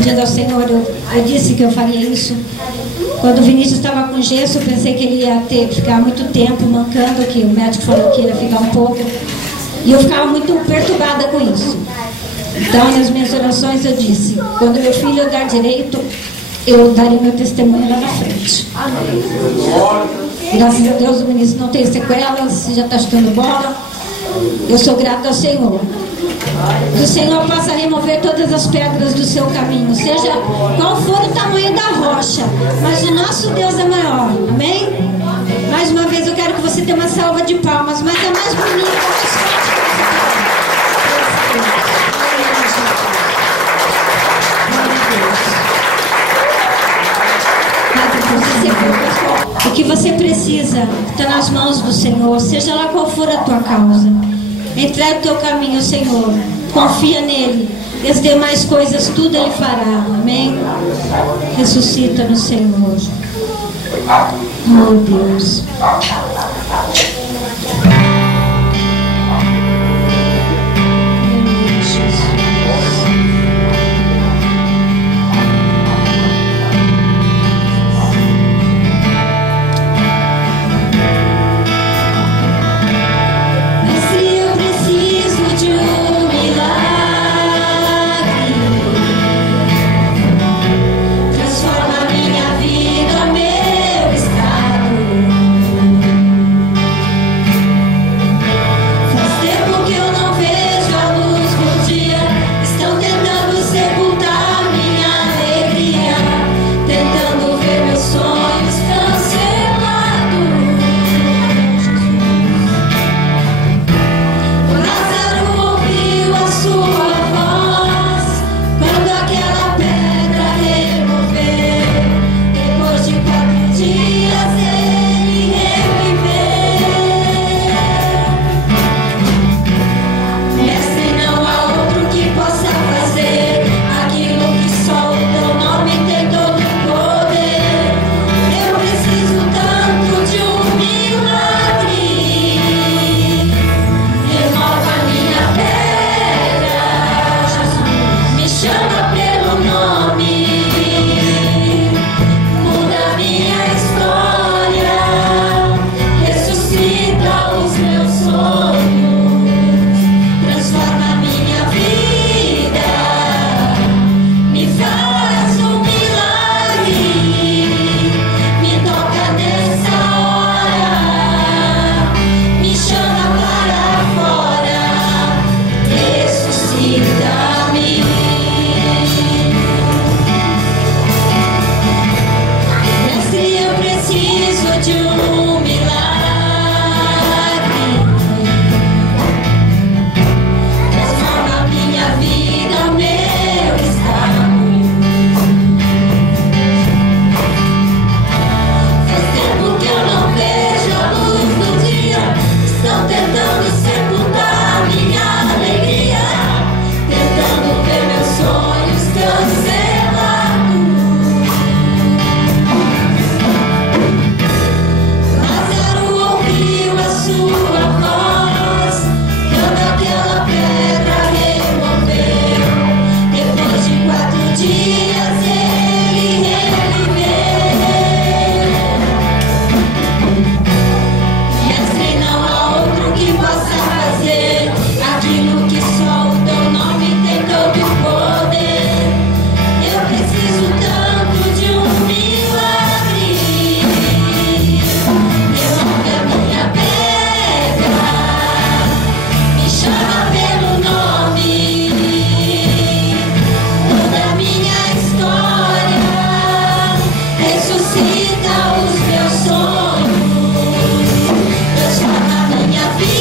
Pedindo ao Senhor, eu disse que eu faria isso. Quando o Vinícius estava com gesso, eu pensei que ele ia ficar muito tempo mancando, que o médico falou que ia ficar um pouco. E eu ficava muito perturbada com isso. Então, nas minhas orações, eu disse: quando meu filho andar direito, eu darei meu testemunho lá na frente. Graças a Deus, o Vinícius não tem sequelas, já está chutando bola. Eu sou grata ao Senhor. Que o Senhor possa remover todas as pedras do seu caminho, seja qual for o tamanho da rocha, mas o nosso Deus é maior. Amém? Mais uma vez eu quero que você tenha uma salva de palmas, mas é mais bonita, mais forte que você. O que você precisa está nas mãos do Senhor, seja lá qual for a tua causa. Entrega o teu caminho ao Senhor, confia nele, e as demais coisas tudo ele fará. Amém? Ressuscita no Senhor. Oh Deus. Ressuscita os meus sonhos, transforma minha vida.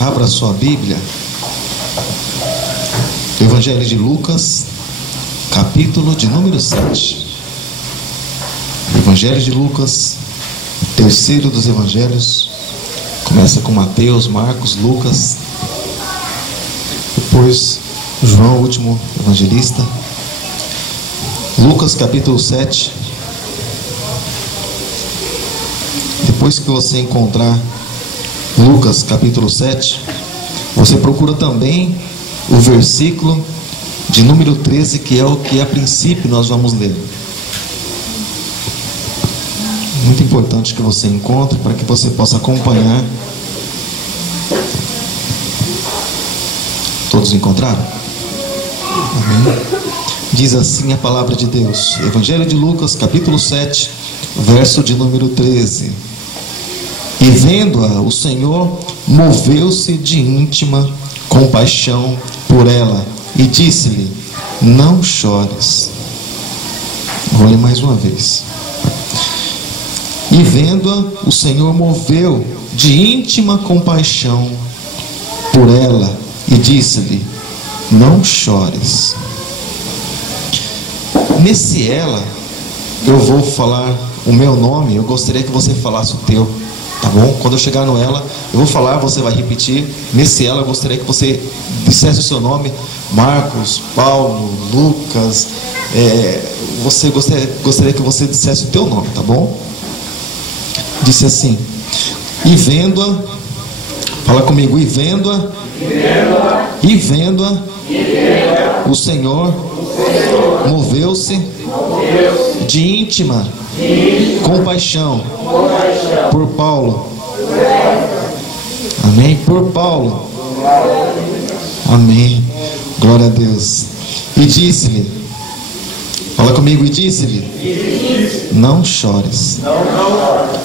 Abra sua Bíblia, Evangelho de Lucas, capítulo de número 7. Evangelho de Lucas, terceiro dos evangelhos. Começa com Mateus, Marcos, Lucas, depois João, o último evangelista. Lucas capítulo 7. Depois que você encontrar Lucas capítulo 7, você procura também o versículo de número 13, que é o que a princípio nós vamos ler. Muito importante que você encontre para que você possa acompanhar. Todos encontraram? Amém? Diz assim a palavra de Deus, Evangelho de Lucas capítulo 7, verso de número 13. E vendo-a, o Senhor moveu-se de íntima compaixão por ela e disse-lhe: não chores. Vou ler mais uma vez. E vendo-a, o Senhor moveu de íntima compaixão por ela e disse-lhe: não chores. Nesse ela, eu vou falar o meu nome, eu gostaria que você falasse o teu. Tá bom? Quando eu chegar no ela, eu vou falar, você vai repetir. Nesse ela, eu gostaria que você dissesse o seu nome. Marcos, Paulo, Lucas. Gostaria que você dissesse o teu nome, tá bom? Disse assim: e vendo-a, fala comigo, e vendo-a, o Senhor moveu-se de íntima compaixão por Paulo. Amém? Por Paulo. Amém. Glória a Deus. E disse-lhe, fala comigo, e disse-lhe: não chores.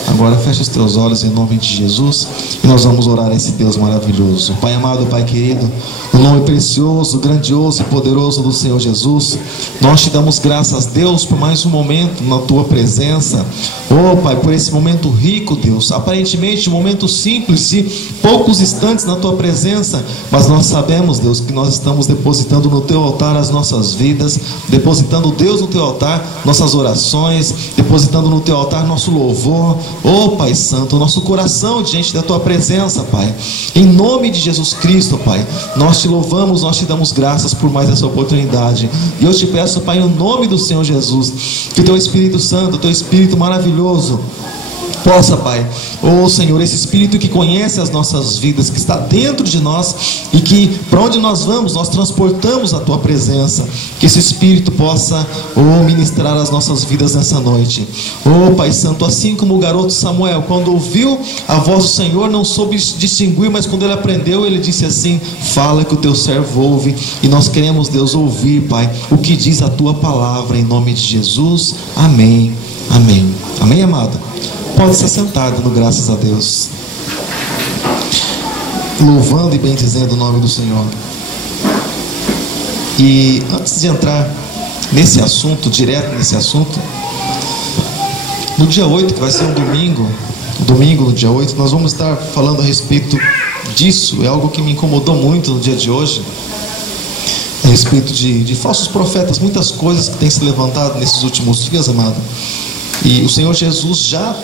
Agora fecha os teus olhos em nome de Jesus e nós vamos orar a esse Deus maravilhoso. Pai amado, Pai querido, no nome precioso, grandioso e poderoso do Senhor Jesus, nós te damos graças, Deus, por mais um momento na tua presença. Oh Pai, por esse momento rico, Deus, aparentemente um momento simples e poucos instantes na tua presença, mas nós sabemos, Deus, que nós estamos depositando no teu altar as nossas vidas, depositando, Deus, no teu altar nossas orações, depositando no teu altar nosso louvor. Oh Pai Santo, nosso coração diante da tua presença, Pai, em nome de Jesus Cristo, Pai, nós te louvamos, nós te damos graças por mais essa oportunidade. E eu te peço, Pai, em nome do Senhor Jesus, que o teu Espírito Santo, o teu Espírito maravilhoso possa, Pai, oh Senhor, esse Espírito que conhece as nossas vidas, que está dentro de nós e que para onde nós vamos, nós transportamos a tua presença, que esse Espírito possa, oh, ministrar as nossas vidas nessa noite. Oh Pai Santo, assim como o garoto Samuel, quando ouviu a voz do Senhor, não soube distinguir, mas quando ele aprendeu, ele disse assim: fala que o teu servo ouve. E nós queremos, Deus, ouvir, Pai, o que diz a tua palavra, em nome de Jesus. Amém, amém, amém, amado. Pode ser sentado, no graças a Deus, louvando e bendizendo o nome do Senhor. E antes de entrar nesse assunto, direto nesse assunto, no dia 8, que vai ser um domingo no dia 8, nós vamos estar falando a respeito disso. É algo que me incomodou muito no dia de hoje, a respeito de falsos profetas, muitas coisas que têm se levantado nesses últimos dias, amado. E o Senhor Jesus já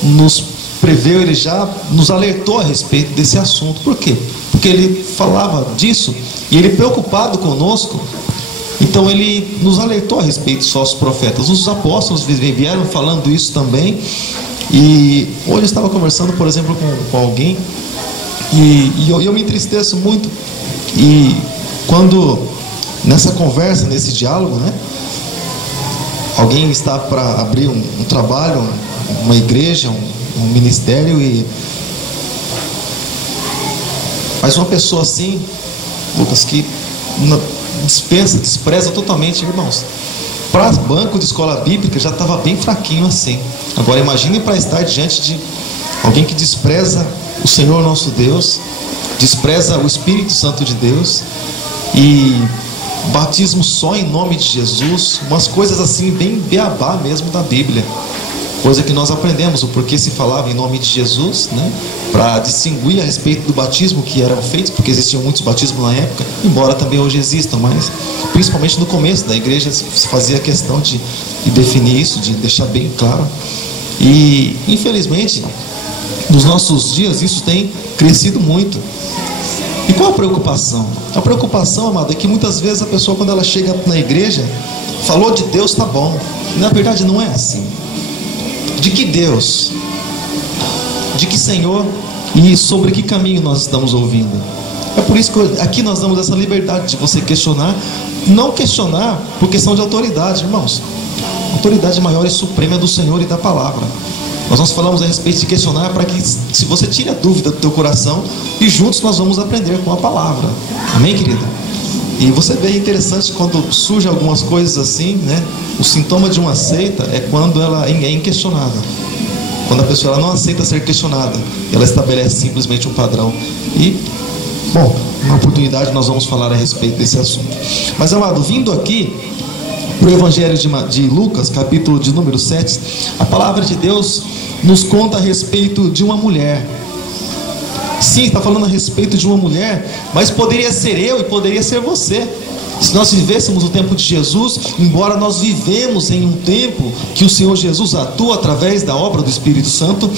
nos preveu, ele já nos alertou a respeito desse assunto. Por quê? Porque ele falava disso e ele, preocupado conosco, então ele nos alertou a respeito dos falsos profetas. Os apóstolos vieram falando isso também. E hoje eu estava conversando, por exemplo, com alguém e eu me entristeço muito. E quando nessa conversa, nesse diálogo, né, alguém está para abrir um trabalho, uma igreja, um ministério, mas uma pessoa assim, Lucas, que despreza totalmente, irmãos. Para banco de escola bíblica já estava bem fraquinho assim. Agora imagine para estar diante de alguém que despreza o Senhor nosso Deus, despreza o Espírito Santo de Deus, e batismo só em nome de Jesus, umas coisas assim bem beabá mesmo da Bíblia. coisa que nós aprendemos o porquê se falava em nome de Jesus, né? Para distinguir a respeito do batismo que eram feitos, porque existiam muitos batismos na época, embora também hoje existam, mas principalmente no começo da igreja se fazia questão de definir isso, de deixar bem claro. E infelizmente nos nossos dias isso tem crescido muito. E qual a preocupação? A preocupação, amado, é que muitas vezes a pessoa, quando ela chega na igreja, falou de Deus, tá bom. E na verdade não é assim. De que Deus? De que Senhor? E sobre que caminho nós estamos ouvindo? É por isso que aqui nós damos essa liberdade de você questionar. Não questionar por questão de autoridade, irmãos. A autoridade maior e suprema é do Senhor e da palavra. Nós falamos a respeito de questionar para que se você tire a dúvida do teu coração, e juntos nós vamos aprender com a palavra. Amém, querida? E você vê interessante quando surgem algumas coisas assim, né? O sintoma de uma seita é quando ela é inquestionável. Quando a pessoa ela não aceita ser questionada, ela estabelece simplesmente um padrão. E, bom, na oportunidade nós vamos falar a respeito desse assunto. Mas, amado, vindo aqui para o Evangelho de Lucas, capítulo de número 7, a palavra de Deus nos conta a respeito de uma mulher. Sim, está falando a respeito de uma mulher, mas poderia ser eu e poderia ser você. Se nós vivêssemos o tempo de Jesus, embora nós vivemos em um tempo que o Senhor Jesus atua através da obra do Espírito Santo,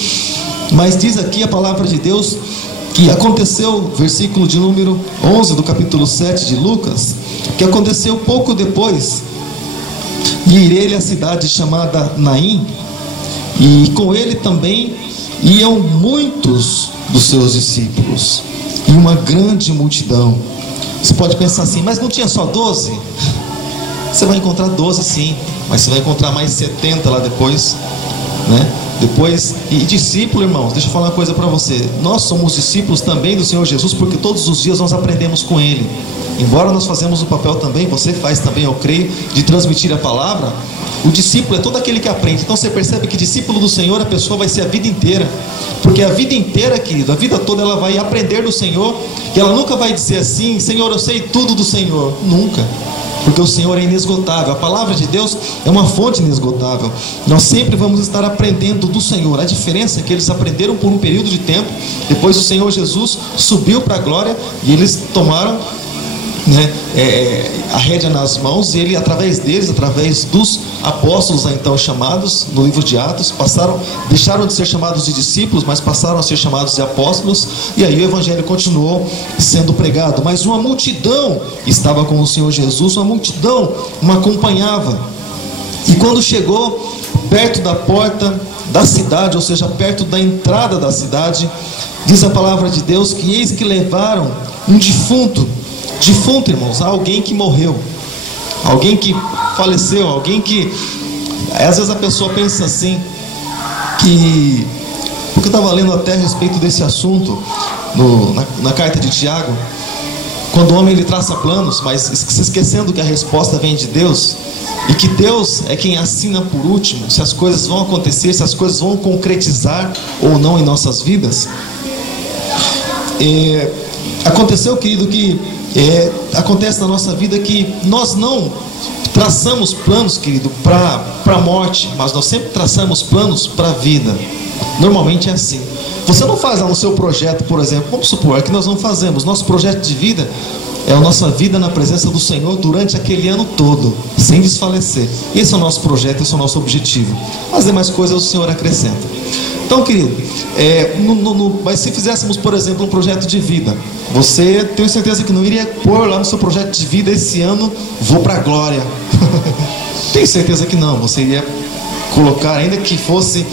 mas diz aqui a palavra de Deus que aconteceu, versículo de número 11 do capítulo 7 de Lucas, que aconteceu pouco depois de ir ele à cidade chamada Naim, e com ele também iam muitos dos seus discípulos e uma grande multidão. Você pode pensar assim, mas não tinha só 12? Você vai encontrar 12 sim, mas você vai encontrar mais 70 lá depois, né? Depois, e discípulo, irmãos, deixa eu falar uma coisa para você. Nós somos discípulos também do Senhor Jesus, porque todos os dias nós aprendemos com Ele. Embora nós fazemos o papel também, você faz também, eu creio, de transmitir a palavra. O discípulo é todo aquele que aprende. Então você percebe que discípulo do Senhor, a pessoa vai ser a vida inteira. Porque a vida inteira, querido, a vida toda ela vai aprender do Senhor. E ela nunca vai dizer assim, Senhor, eu sei tudo do Senhor. Nunca. Porque o Senhor é inesgotável. A palavra de Deus é uma fonte inesgotável. Nós sempre vamos estar aprendendo do Senhor. A diferença é que eles aprenderam por um período de tempo. Depois o Senhor Jesus subiu para a glória e eles tomaram, né, a rédea nas mãos, e ele, através deles, através dos apóstolos então chamados no livro de Atos, deixaram de ser chamados de discípulos, mas passaram a ser chamados de apóstolos, e aí o evangelho continuou sendo pregado. Mas uma multidão estava com o Senhor Jesus, uma multidão o acompanhava. E quando chegou perto da porta da cidade, ou seja, perto da entrada da cidade, diz a palavra de Deus que eis que levaram um defunto, irmãos, alguém que morreu, alguém que faleceu, alguém que, às vezes a pessoa pensa assim, que, porque eu estava lendo até a respeito desse assunto, na carta de Tiago, quando o homem ele traça planos, mas se esquecendo que a resposta vem de Deus, e que Deus é quem assina por último, se as coisas vão acontecer, se as coisas vão concretizar ou não em nossas vidas. Aconteceu, querido, que acontece na nossa vida que nós não traçamos planos, querido, para a morte, mas nós sempre traçamos planos para a vida. Normalmente é assim. Você não faz lá no seu projeto, por exemplo, vamos supor que nós não fazemos. Nosso projeto de vida é a nossa vida na presença do Senhor durante aquele ano todo, sem desfalecer. Esse é o nosso projeto, esse é o nosso objetivo. As demais coisas o Senhor acrescenta. Então, querido, mas se fizéssemos, por exemplo, um projeto de vida, você tem certeza que não iria pôr lá no seu projeto de vida, esse ano vou para a glória. Tenho certeza que não. Você iria colocar, ainda que fosse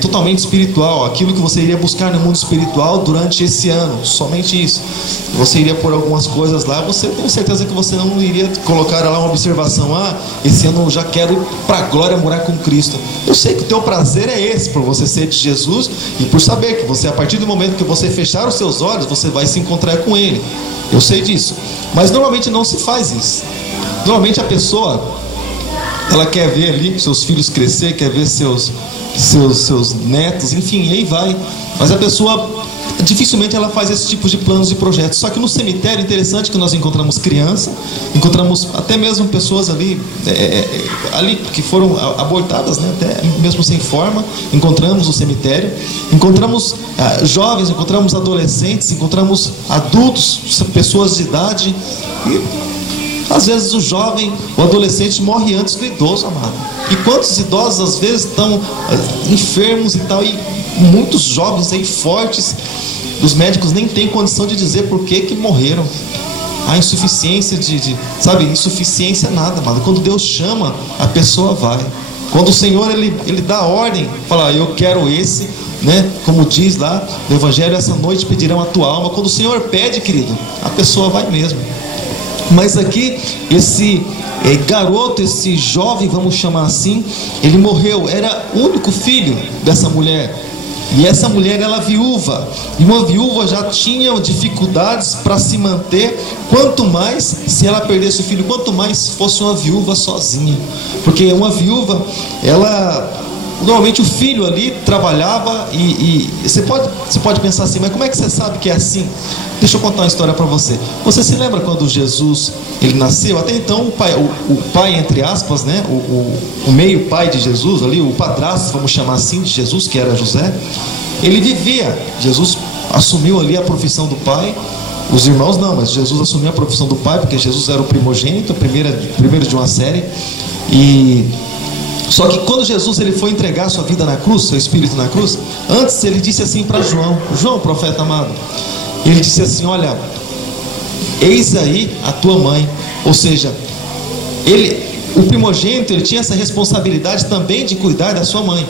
totalmente espiritual, aquilo que você iria buscar no mundo espiritual durante esse ano, somente isso. Você iria pôr algumas coisas lá, você tem certeza que você não iria colocar lá uma observação, esse ano eu já quero ir para a glória, morar com Cristo. Eu sei que o teu prazer é esse, por você ser de Jesus, e por saber que você, a partir do momento que você fechar os seus olhos, você vai se encontrar com Ele. Eu sei disso, mas normalmente não se faz isso. Normalmente a pessoa, ela quer ver ali seus filhos crescer, quer ver seus netos, enfim, aí vai. Mas a pessoa, dificilmente ela faz esse tipo de planos e projetos. Só que no cemitério é interessante que nós encontramos criança, encontramos até mesmo pessoas ali que foram abortadas, né? Até mesmo sem forma, encontramos no cemitério, encontramos jovens, encontramos adolescentes, encontramos adultos, pessoas de idade, e às vezes o jovem, o adolescente morre antes do idoso, amado. E quantos idosos às vezes estão enfermos e tal, e muitos jovens aí fortes, os médicos nem têm condição de dizer por que morreram. A insuficiência sabe, insuficiência nada, amado. Quando Deus chama, a pessoa vai. Quando o Senhor ele dá ordem, fala, eu quero esse, né? Como diz lá no Evangelho, essa noite pedirão a tua alma. Quando o Senhor pede, querido, a pessoa vai mesmo. Mas aqui, esse garoto, esse jovem, vamos chamar assim, ele morreu, era o único filho dessa mulher. E essa mulher, ela viúva, e uma viúva já tinha dificuldades para se manter, quanto mais se ela perdesse o filho, quanto mais fosse uma viúva sozinha. Porque uma viúva, normalmente o filho ali trabalhava e você pode pensar assim, mas como é que você sabe que é assim? Deixa eu contar uma história para você. Você se lembra quando Jesus ele nasceu? Até então o pai entre aspas, né? O meio pai de Jesus ali, o padrasto, vamos chamar assim, de Jesus, que era José, ele vivia. Jesus assumiu ali a profissão do pai. Os irmãos não, mas Jesus assumiu a profissão do pai, porque Jesus era o primogênito, primeiro de uma série. Só que quando Jesus ele foi entregar sua vida na cruz, seu espírito na cruz, antes ele disse assim para João, profeta amado, ele disse assim, olha, eis aí a tua mãe. Ou seja, o primogênito, ele tinha essa responsabilidade também de cuidar da sua mãe.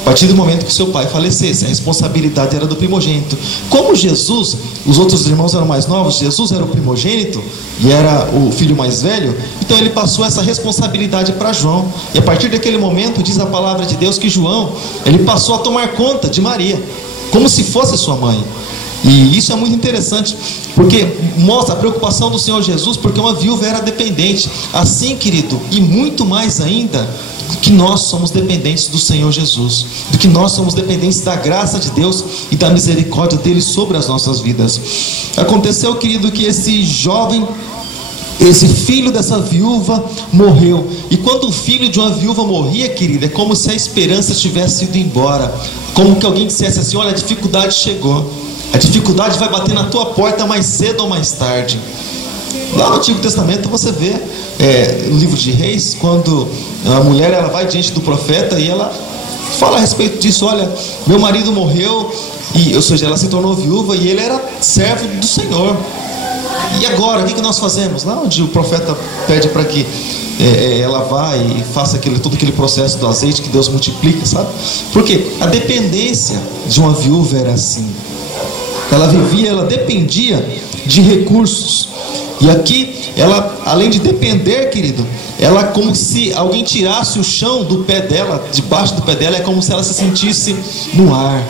A partir do momento que seu pai falecesse, a responsabilidade era do primogênito. Como Jesus, os outros irmãos eram mais novos, Jesus era o primogênito e era o filho mais velho, então ele passou essa responsabilidade para João. E a partir daquele momento, diz a palavra de Deus que João, ele passou a tomar conta de Maria, como se fosse sua mãe. E isso é muito interessante, porque mostra a preocupação do Senhor Jesus, porque uma viúva era dependente. Assim, querido, e muito mais ainda, que nós somos dependentes do Senhor Jesus, do que nós somos dependentes da graça de Deus e da misericórdia dele sobre as nossas vidas. Aconteceu, querido, que esse jovem, esse filho dessa viúva morreu. E quando o filho de uma viúva morria, querido, é como se a esperança tivesse ido embora, como que alguém dissesse assim, olha, a dificuldade chegou, a dificuldade vai bater na tua porta mais cedo ou mais tarde. Lá no Antigo Testamento você vê no livro de Reis, quando a mulher ela vai diante do profeta e ela fala a respeito disso, olha, meu marido morreu, ou seja, ela se tornou viúva e ele era servo do Senhor. E agora, o que nós fazemos? Lá onde o profeta pede para que ela vá e faça todo aquele processo do azeite que Deus multiplica, sabe? Porque a dependência de uma viúva era assim. Ela vivia, ela dependia de recursos. E aqui, ela, além de depender, querido, ela como se alguém tirasse o chão do pé dela, debaixo do pé dela, é como se ela se sentisse no ar.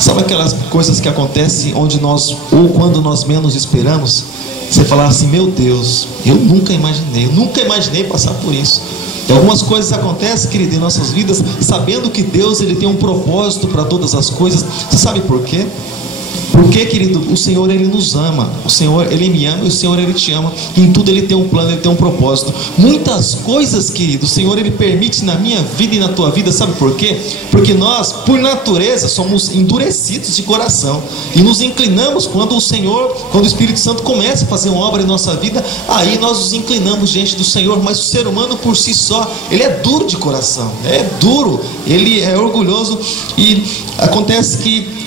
Sabe aquelas coisas que acontecem onde ou quando nós menos esperamos? Você falar assim, meu Deus, eu nunca imaginei passar por isso. E algumas coisas acontecem, querido, em nossas vidas, sabendo que Deus ele tem um propósito para todas as coisas. Você sabe por quê? Porque, querido, o Senhor ele nos ama, o Senhor ele me ama e o Senhor ele te ama. E em tudo ele tem um plano, ele tem um propósito. Muitas coisas, querido, o Senhor ele permite na minha vida e na tua vida, sabe por quê? Porque nós, por natureza, somos endurecidos de coração e nos inclinamos quando o Espírito Santo começa a fazer uma obra em nossa vida. Aí nós nos inclinamos diante do Senhor. Mas o ser humano por si só, ele é duro de coração, é duro, ele é orgulhoso. E acontece que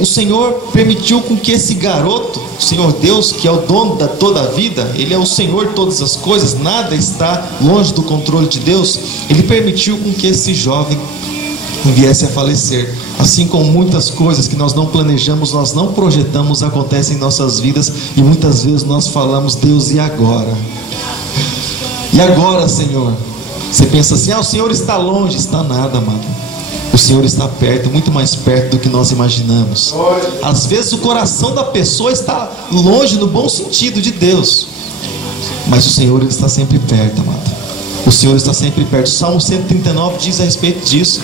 o Senhor permitiu com que esse garoto, o Senhor Deus, que é o dono da toda a vida, ele é o Senhor de todas as coisas, nada está longe do controle de Deus. Ele permitiu com que esse jovem viesse a falecer. Assim como muitas coisas que nós não planejamos, nós não projetamos, acontecem em nossas vidas, e muitas vezes nós falamos, Deus, e agora? E agora, Senhor? Você pensa assim, o Senhor está longe. Está nada, amado. O Senhor está perto, muito mais perto do que nós imaginamos. Às vezes o coração da pessoa está longe no bom sentido de Deus, mas o Senhor ele está sempre perto, amado. O Senhor está sempre perto. O Salmo 139 diz a respeito disso.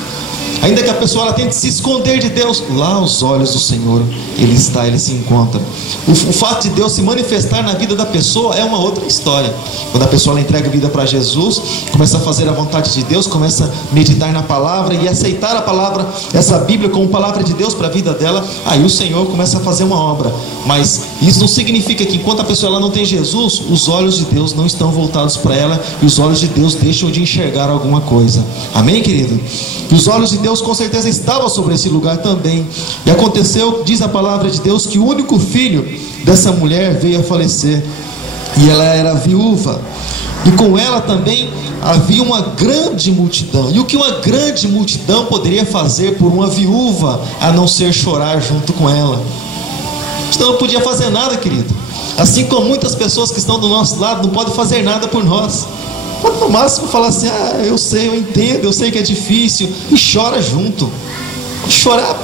Ainda que a pessoa ela tente se esconder de Deus, lá aos olhos do Senhor Ele está, Ele se encontra. O fato de Deus se manifestar na vida da pessoa é uma outra história. Quando a pessoa ela entrega a vida para Jesus, começa a fazer a vontade de Deus, começa a meditar na palavra e aceitar a palavra, essa Bíblia como palavra de Deus para a vida dela, aí o Senhor começa a fazer uma obra. Mas isso não significa que enquanto a pessoa ela não tem Jesus, os olhos de Deus não estão voltados para ela e os olhos de Deus deixam de enxergar alguma coisa. Amém, querido? E os olhos de Deus com certeza estavam sobre esse lugar também. E aconteceu, diz a palavra de Deus, que o único filho dessa mulher veio a falecer. E ela era viúva. E com ela também havia uma grande multidão. E o que uma grande multidão poderia fazer por uma viúva, a não ser chorar junto com ela? Então não podia fazer nada, querido. Assim como muitas pessoas que estão do nosso lado não podem fazer nada por nós. Pode no máximo falar assim: ah, eu sei, eu entendo, eu sei que é difícil. E chora junto. Chorar,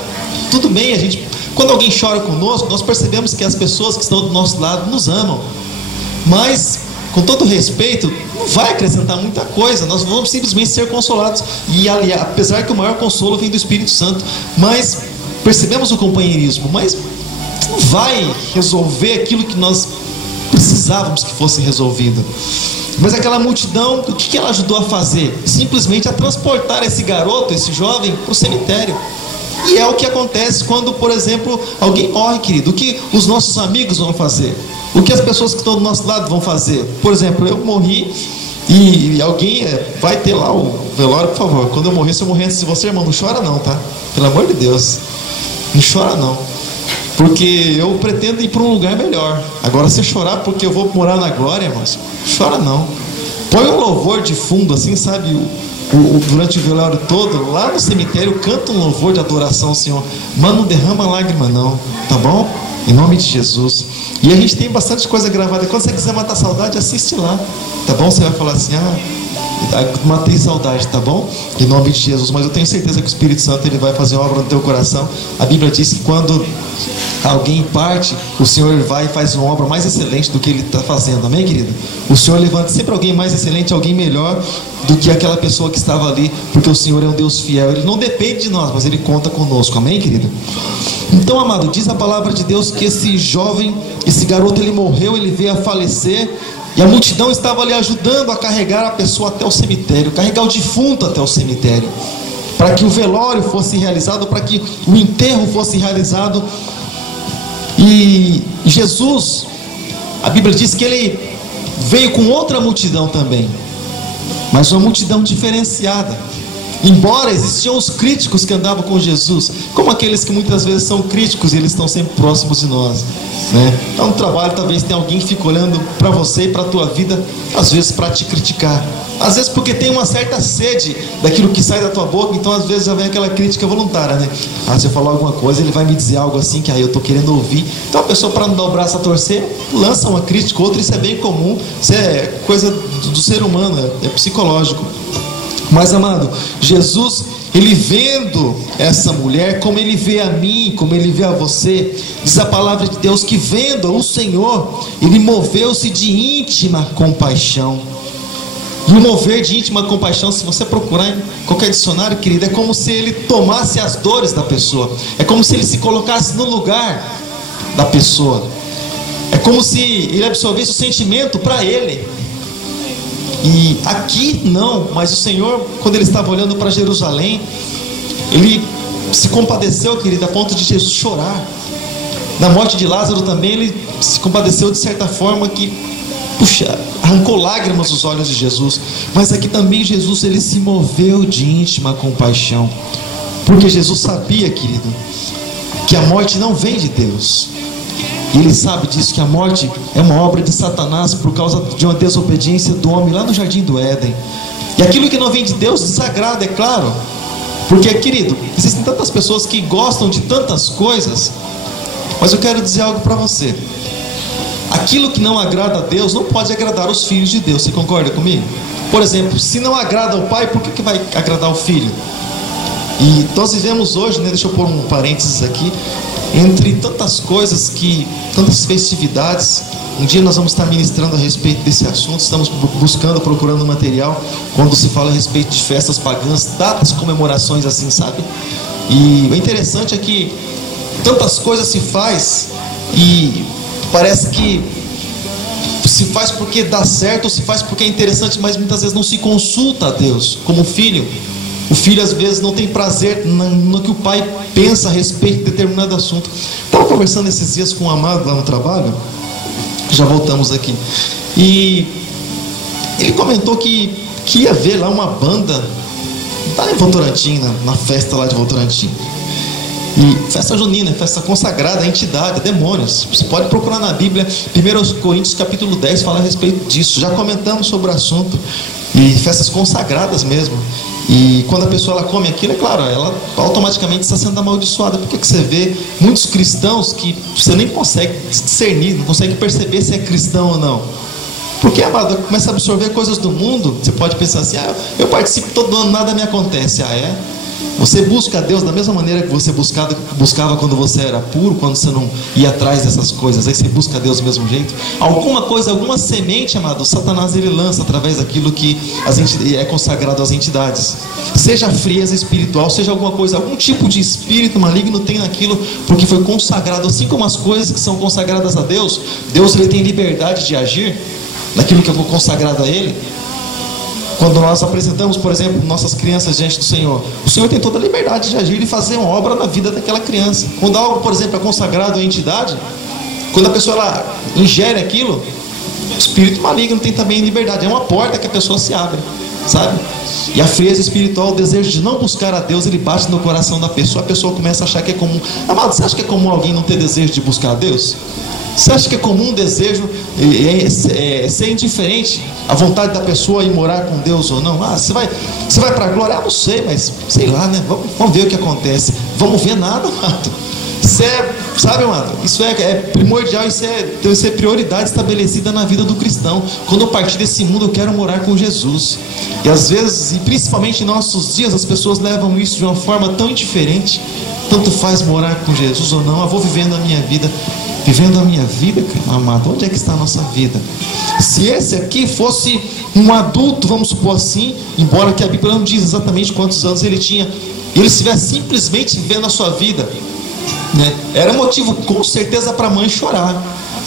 tudo bem, a gente, quando alguém chora conosco, nós percebemos que as pessoas que estão do nosso lado nos amam. Mas, com todo respeito, não vai acrescentar muita coisa. Nós vamos simplesmente ser consolados. E aliás, apesar que o maior consolo vem do Espírito Santo, mas percebemos o companheirismo, mas não vai resolver aquilo que nós precisávamos que fosse resolvido. Mas aquela multidão, o que ela ajudou a fazer? Simplesmente a transportar esse garoto, esse jovem, para o cemitério. E é o que acontece quando, por exemplo, alguém morre, querido. O que os nossos amigos vão fazer? O que as pessoas que estão do nosso lado vão fazer? Por exemplo, eu morri e alguém vai ter lá o velório, por favor. Quando eu morrer, se eu morrer antes de você, irmão, não chora não, tá? Pelo amor de Deus, não chora não. Porque eu pretendo ir para um lugar melhor. Agora, se chorar porque eu vou morar na glória, irmãos, chora não. Põe um louvor de fundo, assim, sabe? Durante o velório todo, lá no cemitério, canta um louvor de adoração ao Senhor. Mas não derrama lágrima não, tá bom? Em nome de Jesus. E a gente tem bastante coisa gravada. Quando você quiser matar saudade, assiste lá, tá bom? Você vai falar assim: ah, matei saudade, tá bom? Em nome de Jesus. Mas eu tenho certeza que o Espírito Santo ele vai fazer uma obra no teu coração. A Bíblia diz que quando alguém parte, o Senhor vai e faz uma obra mais excelente do que ele está fazendo. Amém, querido? O Senhor levanta sempre alguém mais excelente, alguém melhor do que aquela pessoa que estava ali, porque o Senhor é um Deus fiel. Ele não depende de nós, mas Ele conta conosco. Amém, querido? Então, amado, diz a palavra de Deus que esse jovem, esse garoto, ele morreu, ele veio a falecer. E a multidão estava ali ajudando a carregar a pessoa até o cemitério, carregar o defunto até o cemitério, para que o velório fosse realizado, para que o enterro fosse realizado. E Jesus, a Bíblia diz que ele veio com outra multidão também, mas uma multidão diferenciada. Embora existiam os críticos que andavam com Jesus, como aqueles que muitas vezes são críticos e eles estão sempre próximos de nós, né? Então no trabalho talvez tenha alguém que fique olhando para você e para a tua vida, às vezes para te criticar, às vezes porque tem uma certa sede daquilo que sai da tua boca. Então às vezes já vem aquela crítica voluntária, né? Ah, se eu falar alguma coisa, ele vai me dizer algo assim que aí eu estou querendo ouvir. Então a pessoa, para não dar o braço a torcer, lança uma crítica, outra. Isso é bem comum, isso é coisa do ser humano, é psicológico. Mas, amado, Jesus, ele vendo essa mulher, como ele vê a mim, como ele vê a você, diz a palavra de Deus que vendo o Senhor, ele moveu-se de íntima compaixão. E o mover de íntima compaixão, se você procurar em qualquer dicionário, querido, é como se ele tomasse as dores da pessoa, é como se ele se colocasse no lugar da pessoa, é como se ele absorvesse o sentimento para ele. E aqui não, mas o Senhor, quando ele estava olhando para Jerusalém, ele se compadeceu, querido, a ponto de Jesus chorar. Na morte de Lázaro também ele se compadeceu de certa forma que, puxa, arrancou lágrimas dos olhos de Jesus. Mas aqui também Jesus, ele se moveu de íntima compaixão, porque Jesus sabia, querido, que a morte não vem de Deus. E ele sabe disso, que a morte é uma obra de Satanás por causa de uma desobediência do homem lá no jardim do Éden. E aquilo que não vem de Deus desagrada, é claro. Porque, querido, existem tantas pessoas que gostam de tantas coisas, mas eu quero dizer algo para você. Aquilo que não agrada a Deus não pode agradar os filhos de Deus. Você concorda comigo? Por exemplo, se não agrada ao pai, por que vai agradar o filho? E nós vivemos hoje, né, deixa eu pôr um parênteses aqui, entre tantas coisas, tantas festividades. Um dia nós vamos estar ministrando a respeito desse assunto. Estamos procurando material quando se fala a respeito de festas pagãs, datas, comemorações assim, sabe? E o interessante é que tantas coisas se faz e parece que se faz porque dá certo, ou se faz porque é interessante, mas muitas vezes não se consulta a Deus. Como filho, o filho às vezes não tem prazer no que o pai pensa a respeito de determinado assunto. Estava conversando esses dias com um amado lá no trabalho, já voltamos aqui, e ele comentou que ia ver lá uma banda lá em Votorantim, na festa lá de Votorantim. E festa junina, festa consagrada à entidade, a demônios. Você pode procurar na Bíblia, 1 Coríntios capítulo 10 fala a respeito disso. Já comentamos sobre o assunto. E festas consagradas mesmo. E quando a pessoa ela come aquilo, é claro, ela automaticamente está sendo amaldiçoada. Por que você vê muitos cristãos que você nem consegue discernir, não consegue perceber se é cristão ou não? Porque, amado, começa a absorver coisas do mundo. Você pode pensar assim: eu participo todo ano, nada me acontece. É? Você busca a Deus da mesma maneira que você buscava quando você era puro, quando você não ia atrás dessas coisas. Aí você busca a Deus do mesmo jeito. Alguma coisa, alguma semente, amado, Satanás ele lança através daquilo que é consagrado às entidades. Seja frieza espiritual, seja alguma coisa, algum tipo de espírito maligno tem naquilo, porque foi consagrado. Assim como as coisas que são consagradas a Deus, Deus ele tem liberdade de agir naquilo que foi consagrado a Ele. Quando nós apresentamos, por exemplo, nossas crianças diante do Senhor, o Senhor tem toda a liberdade de agir e fazer uma obra na vida daquela criança. Quando algo, por exemplo, é consagrado à entidade, quando a pessoa ela ingere aquilo, o espírito maligno tem também liberdade. É uma porta que a pessoa se abre, sabe? E a frieza espiritual, o desejo de não buscar a Deus, ele bate no coração da pessoa. A pessoa começa a achar que é comum. Amado, você acha que é comum alguém não ter desejo de buscar a Deus? Você acha que é comum o desejo ser indiferente à vontade da pessoa ir morar com Deus ou não? Você vai para a glória? Não sei, mas sei lá, né? Vamos ver o que acontece. Vamos ver nada, amado. Isso sabe, amado? Isso é primordial, isso é prioridade estabelecida na vida do cristão. Quando eu partir desse mundo, eu quero morar com Jesus. E às vezes, e principalmente em nossos dias, as pessoas levam isso de uma forma tão indiferente. Tanto faz morar com Jesus ou não, eu vou vivendo a minha vida. Vivendo a minha vida, amado, onde é que está a nossa vida? Se esse aqui fosse um adulto, vamos supor assim, embora que a Bíblia não diz exatamente quantos anos ele tinha, e ele estivesse simplesmente vivendo a sua vida, né? Era motivo com certeza para a mãe chorar,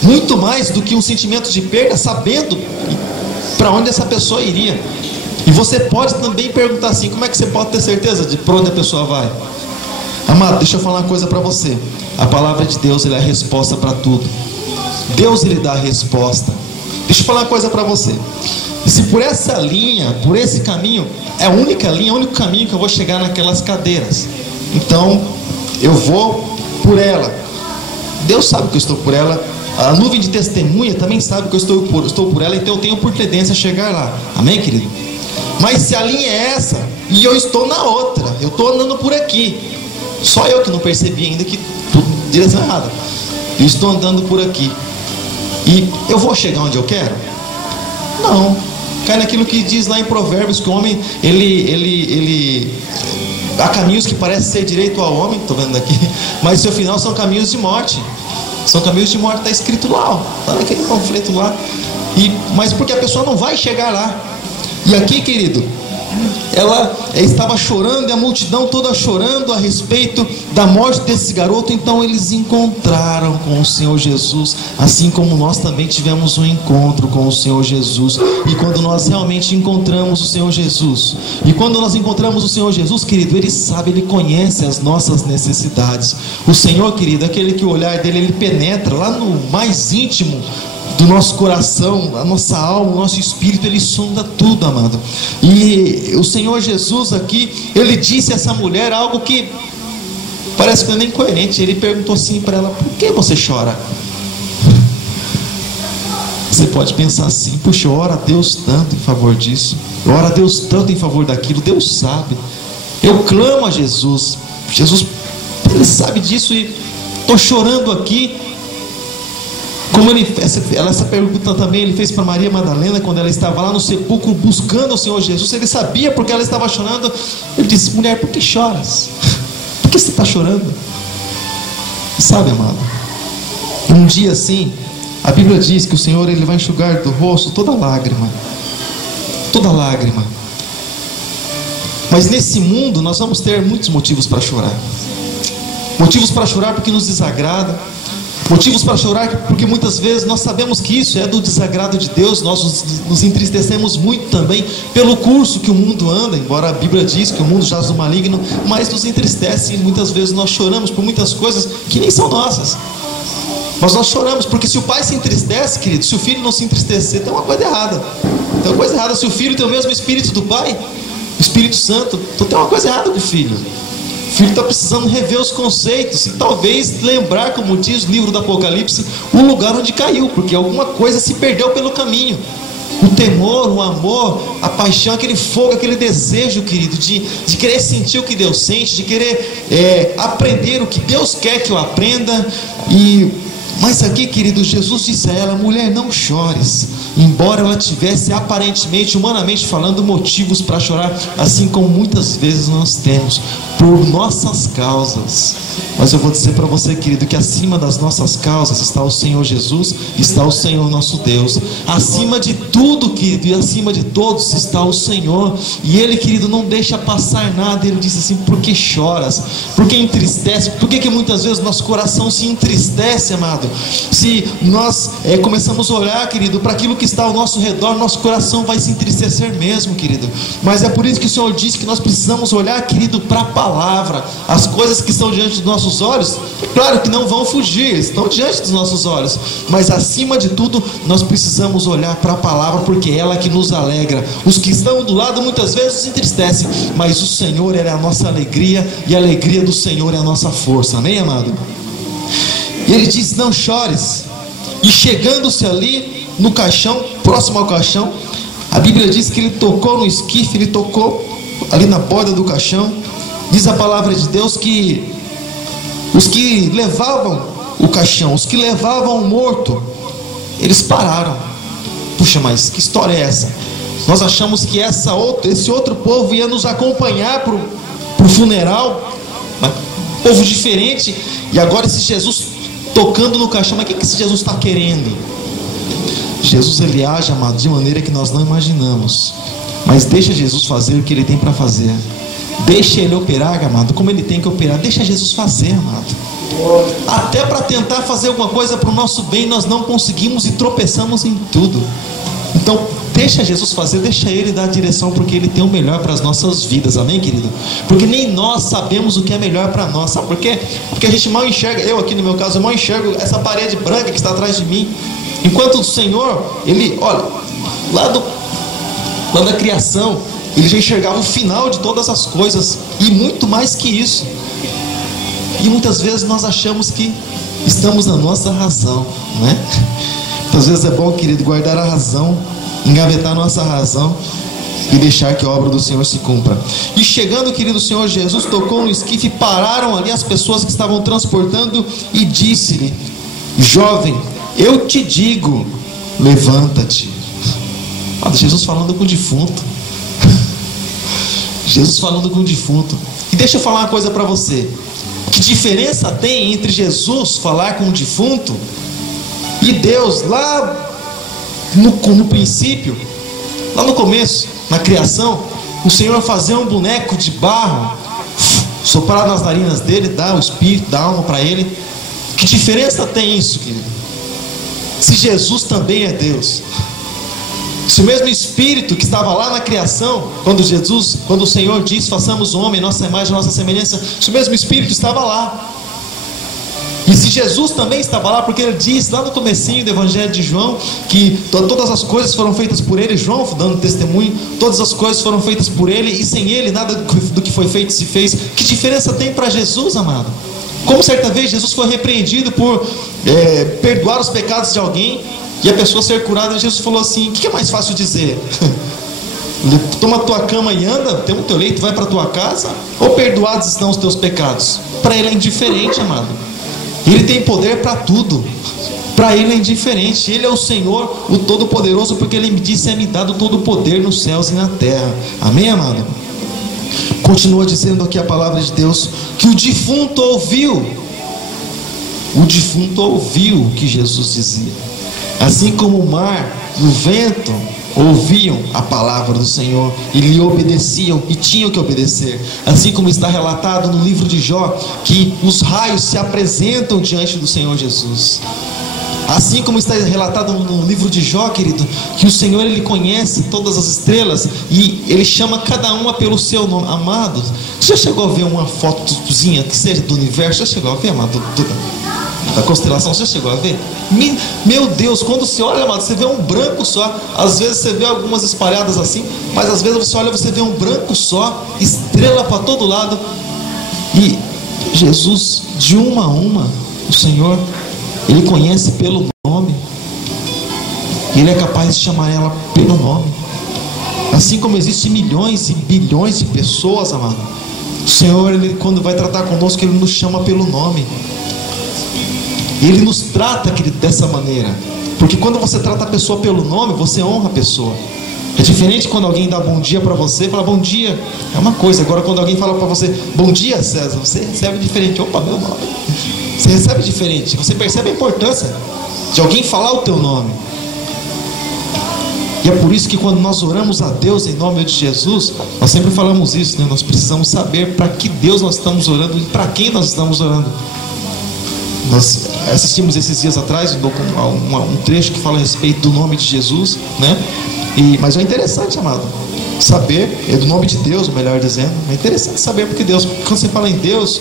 muito mais do que um sentimento de perda, sabendo para onde essa pessoa iria. E você pode também perguntar assim: como é que você pode ter certeza de para onde a pessoa vai? Amado, deixa eu falar uma coisa para você. A palavra de Deus ele é a resposta para tudo. Deus ele dá a resposta. Deixa eu falar uma coisa para você. Se por essa linha, por esse caminho, é a única linha, é o único caminho que eu vou chegar naquelas cadeiras, então eu vou por ela. Deus sabe que eu estou por ela. A nuvem de testemunha também sabe que eu estou por ela, então eu tenho por tendência a chegar lá. Amém, querido? Mas se a linha é essa e eu estou na outra, eu estou andando por aqui, só eu que não percebi ainda que direção errada. Eu estou andando por aqui e eu vou chegar onde eu quero? Não. Cai naquilo que diz lá em Provérbios, que o homem ele há caminhos que parecem ser direito ao homem, estou vendo aqui, mas seu final são caminhos de morte. São caminhos de morte, está escrito lá, está naquele panfleto lá. Mas porque a pessoa não vai chegar lá. E aqui, querido, ela estava chorando, e a multidão toda chorando a respeito da morte desse garoto. Então eles encontraram com o Senhor Jesus, assim como nós também tivemos um encontro com o Senhor Jesus. E quando nós realmente encontramos o Senhor Jesus, e quando nós encontramos o Senhor Jesus, querido, Ele sabe, Ele conhece as nossas necessidades. O Senhor, querido, aquele que o olhar dele, Ele penetra lá no mais íntimo do nosso coração, a nossa alma, o nosso espírito, Ele sonda tudo, amado. E o Senhor Jesus aqui, Ele disse a essa mulher algo que parece que não é nem coerente. Ele perguntou assim para ela: por que você chora? Você pode pensar assim: puxa, ora a Deus tanto em favor disso, ora a Deus tanto em favor daquilo. Deus sabe, eu clamo a Jesus, Jesus Ele sabe disso, e estou chorando aqui. Como essa pergunta também ele fez para Maria Madalena, quando ela estava lá no sepulcro buscando o Senhor Jesus. Ele sabia porque ela estava chorando. Ele disse: mulher, por que choras? Por que você está chorando? Sabe, amado, um dia assim, a Bíblia diz que o Senhor ele vai enxugar do rosto toda lágrima. Toda lágrima. Mas nesse mundo nós vamos ter muitos motivos para chorar. Motivos para chorar porque nos desagrada. Motivos para chorar porque muitas vezes nós sabemos que isso é do desagrado de Deus. Nós nos entristecemos muito também pelo curso que o mundo anda. Embora a Bíblia diz que o mundo jaz do maligno, mas nos entristece e muitas vezes nós choramos por muitas coisas que nem são nossas. Mas nós choramos porque se o pai se entristece, querido, se o filho não se entristecer, tem uma coisa errada. Tem uma coisa errada. Se o filho tem o mesmo espírito do pai, o Espírito Santo, então tem uma coisa errada com o filho. O filho está precisando rever os conceitos e talvez lembrar, como diz o livro do Apocalipse, o lugar onde caiu, porque alguma coisa se perdeu pelo caminho. O temor, o amor, a paixão, aquele fogo, aquele desejo, querido, de querer sentir o que Deus sente, de querer aprender o que Deus quer que eu aprenda. Mas aqui, querido, Jesus disse a ela: mulher, não chores. Embora ela tivesse aparentemente, humanamente falando, motivos para chorar, assim como muitas vezes nós temos por nossas causas. Mas eu vou dizer para você, querido, que acima das nossas causas está o Senhor Jesus, está o Senhor nosso Deus. Acima de tudo, querido, e acima de todos está o Senhor. E Ele, querido, não deixa passar nada. Ele disse assim: por que choras? Por que entristece? Por que muitas vezes nosso coração se entristece, amado? Se nós começamos a olhar, querido, para aquilo que está ao nosso redor, nosso coração vai se entristecer mesmo, querido. Mas é por isso que o Senhor diz que nós precisamos olhar, querido, para a palavra. As coisas que estão diante dos nossos olhos, claro que não vão fugir, estão diante dos nossos olhos, mas acima de tudo nós precisamos olhar para a palavra, porque é ela que nos alegra. Os que estão do lado muitas vezes se entristecem, mas o Senhor é a nossa alegria, e a alegria do Senhor é a nossa força. Amém, amado? E ele diz: não chores. E chegando-se ali no caixão, próximo ao caixão, a Bíblia diz que ele tocou no esquife, ele tocou ali na borda do caixão. Diz a palavra de Deus que os que levavam o caixão, os que levavam o morto, eles pararam. Puxa, mas que história é essa? Nós achamos que esse outro povo ia nos acompanhar para o funeral, mas um povo diferente. E agora esse Jesus tocando no caixão. Mas o que esse Jesus está querendo? Jesus, ele age, amado, de maneira que nós não imaginamos. Mas deixa Jesus fazer o que ele tem para fazer. Deixa ele operar, amado, como ele tem que operar. Deixa Jesus fazer, amado. Até para tentar fazer alguma coisa para o nosso bem, nós não conseguimos e tropeçamos em tudo. Então deixa Jesus fazer, deixa ele dar a direção, porque ele tem o melhor para as nossas vidas. Amém, querido? Porque nem nós sabemos o que é melhor para nós. Sabe por quê? Porque a gente mal enxerga. Eu aqui no meu caso, eu mal enxergo essa parede branca que está atrás de mim, enquanto o Senhor, ele, olha, lá da criação, ele já enxergava o final de todas as coisas, e muito mais que isso. E muitas vezes nós achamos que estamos na nossa razão, né? Muitas vezes é bom, querido, guardar a razão, engavetar a nossa razão e deixar que a obra do Senhor se cumpra. E chegando, querido, o Senhor Jesus tocou no esquife, pararam ali as pessoas que estavam transportando e disse-lhe: jovem, eu te digo, levanta-te. Jesus falando com o defunto. Jesus falando com o defunto. E deixa eu falar uma coisa para você. Que diferença tem entre Jesus falar com o defunto e Deus lá no princípio, lá no começo, na criação, o Senhor fazer um boneco de barro, soprar nas narinas dele, dar o espírito, dar a alma para ele. Que diferença tem isso, querido? Se Jesus também é Deus, se o mesmo Espírito que estava lá na criação, quando o Senhor diz: façamos o homem, nossa imagem, nossa semelhança, se o mesmo Espírito estava lá, e se Jesus também estava lá, porque ele diz lá no comecinho do Evangelho de João que todas as coisas foram feitas por ele, João dando testemunho, todas as coisas foram feitas por ele, e sem ele nada do que foi feito se fez. Que diferença tem para Jesus, amado? Como certa vez Jesus foi repreendido por perdoar os pecados de alguém, e a pessoa ser curada, e Jesus falou assim: o que é mais fácil dizer? Toma a tua cama e anda, tem o teu leito, vai para a tua casa? Ou perdoados estão os teus pecados? Para ele é indiferente, amado. Ele tem poder para tudo. Para Ele é indiferente. Ele é o Senhor, o Todo-Poderoso, porque Ele me disse: é-me dado todo o poder nos céus e na terra. Amém, amado? Continua dizendo aqui a palavra de Deus que o defunto ouviu. O defunto ouviu o que Jesus dizia. Assim como o mar e o vento ouviam a palavra do Senhor e lhe obedeciam e tinham que obedecer. Assim como está relatado no livro de Jó, que os raios se apresentam diante do Senhor Jesus. Assim como está relatado no livro de Jó, querido, que o Senhor, Ele conhece todas as estrelas e Ele chama cada uma pelo seu nome. Amado, você já chegou a ver uma fotozinha que seja do universo? Já chegou a ver, amado? Da constelação, você já chegou a ver? Meu Deus, quando você olha, amado, você vê um branco só. Às vezes você vê algumas espalhadas assim, mas às vezes você olha, você vê um branco só, estrela para todo lado. E Jesus, de uma a uma, o Senhor, Ele conhece pelo nome. Ele é capaz de chamar ela pelo nome. Assim como existem milhões e bilhões de pessoas, amado, o Senhor, Ele, quando vai tratar conosco, Ele nos chama pelo nome. Ele nos trata, querido, dessa maneira. Porque quando você trata a pessoa pelo nome, você honra a pessoa. É diferente quando alguém dá bom dia para você e fala bom dia. É uma coisa. Agora quando alguém fala para você bom dia, César, você recebe diferente. Opa, meu nome. Você recebe diferente. Você percebe a importância de alguém falar o teu nome. E é por isso que quando nós oramos a Deus em nome de Jesus, nós sempre falamos isso, né? Nós precisamos saber para que Deus nós estamos orando e para quem nós estamos orando. Nós assistimos esses dias atrás um trecho que fala a respeito do nome de Jesus, né? Mas é interessante, amado, saber, é do nome de Deus, melhor dizendo. É interessante saber porque Deus, quando você fala em Deus,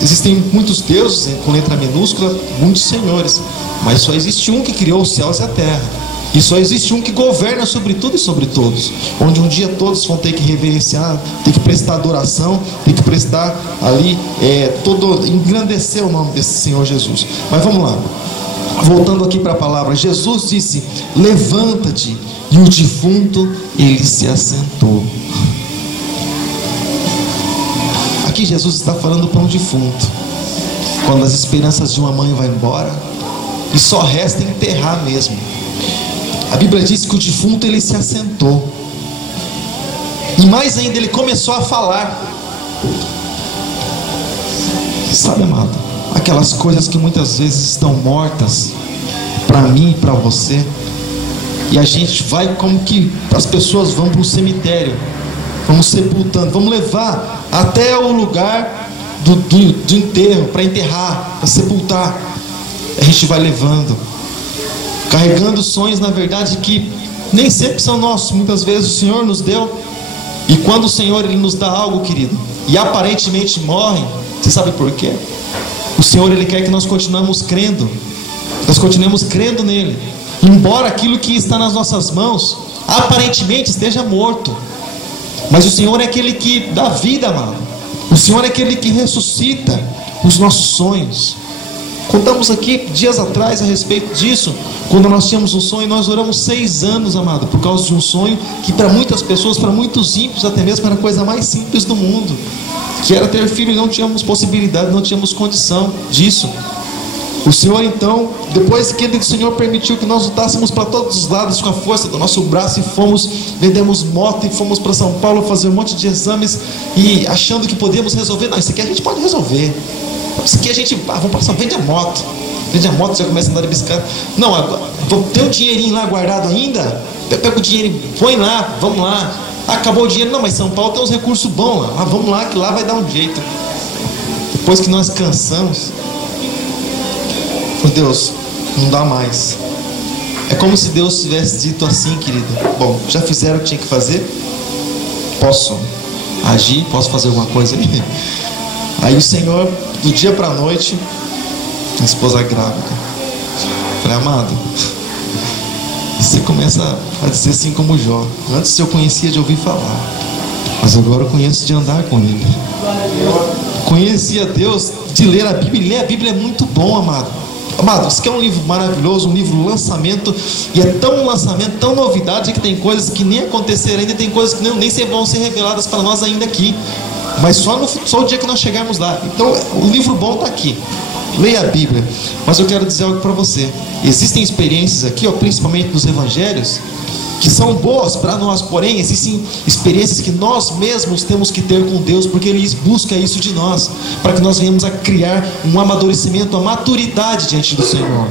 existem muitos deuses com letra minúscula, muitos senhores, mas só existe um que criou os céus e a terra. E só existe um que governa sobre tudo e sobre todos, onde um dia todos vão ter que reverenciar, ter que prestar adoração, ter que prestar ali, engrandecer o nome desse Senhor Jesus. Mas vamos lá, voltando aqui para a palavra. Jesus disse: levanta-te. E o defunto, ele se assentou. Aqui Jesus está falando para um defunto, quando as esperanças de uma mãe vão embora e só resta enterrar mesmo. A Bíblia diz que o defunto, ele se assentou. E mais ainda, ele começou a falar. Sabe, amado, aquelas coisas que muitas vezes estão mortas para mim e para você, e a gente vai como que as pessoas vão para o cemitério, vamos sepultando, vamos levar até o lugar do enterro, para enterrar, para sepultar. A gente vai levando, carregando sonhos, na verdade, que nem sempre são nossos. Muitas vezes o Senhor nos deu. E quando o Senhor, Ele nos dá algo, querido, e aparentemente morrem, você sabe por quê? O Senhor, Ele quer que nós continuemos crendo. Nós continuemos crendo nele, embora aquilo que está nas nossas mãos aparentemente esteja morto. Mas o Senhor é aquele que dá vida, amado. O Senhor é aquele que ressuscita os nossos sonhos. Contamos aqui dias atrás a respeito disso, quando nós tínhamos um sonho. Nós oramos 6 anos, amado, por causa de um sonho que para muitas pessoas, para muitos ímpios até mesmo, era a coisa mais simples do mundo, que era ter filho, e não tínhamos possibilidade, não tínhamos condição disso. O Senhor então, depois que o Senhor permitiu que nós lutássemos para todos os lados com a força do nosso braço, e vendemos moto e fomos para São Paulo fazer um monte de exames, e achando que podíamos resolver. Não, isso aqui a gente pode resolver. Isso aqui a gente, vamos passar, vende a moto, já começa a andar de bicicleta. Não, tem um dinheirinho lá guardado ainda, pega o dinheiro e põe lá, vamos lá. Acabou o dinheiro, não, mas São Paulo tem uns recursos bons lá, vamos lá, que lá vai dar um jeito. Depois que nós cansamos, Deus, não dá mais. É como se Deus tivesse dito assim, querido: bom, já fizeram o que tinha que fazer, posso agir, posso fazer alguma coisa aí? Aí o Senhor, do dia para a noite, a esposa grávida, falei: amado, você começa a dizer assim como Jó: antes eu conhecia de ouvir falar, mas agora eu conheço de andar com Ele. Conhecia Deus de ler a Bíblia, e ler a Bíblia é muito bom, amado. Amado, isso aqui é um livro maravilhoso, um livro lançamento, e é tão um lançamento, tão novidade, que tem coisas que nem aconteceram ainda, tem coisas que nem vão ser reveladas para nós ainda aqui, mas só o dia que nós chegarmos lá. Então o livro bom está aqui. Leia a Bíblia. Mas eu quero dizer algo para você. Existem experiências aqui, ó, principalmente nos evangelhos, que são boas para nós, porém existem experiências que nós mesmos temos que ter com Deus, porque Ele busca isso de nós, para que nós venhamos a criar um amadurecimento, uma maturidade diante do Senhor.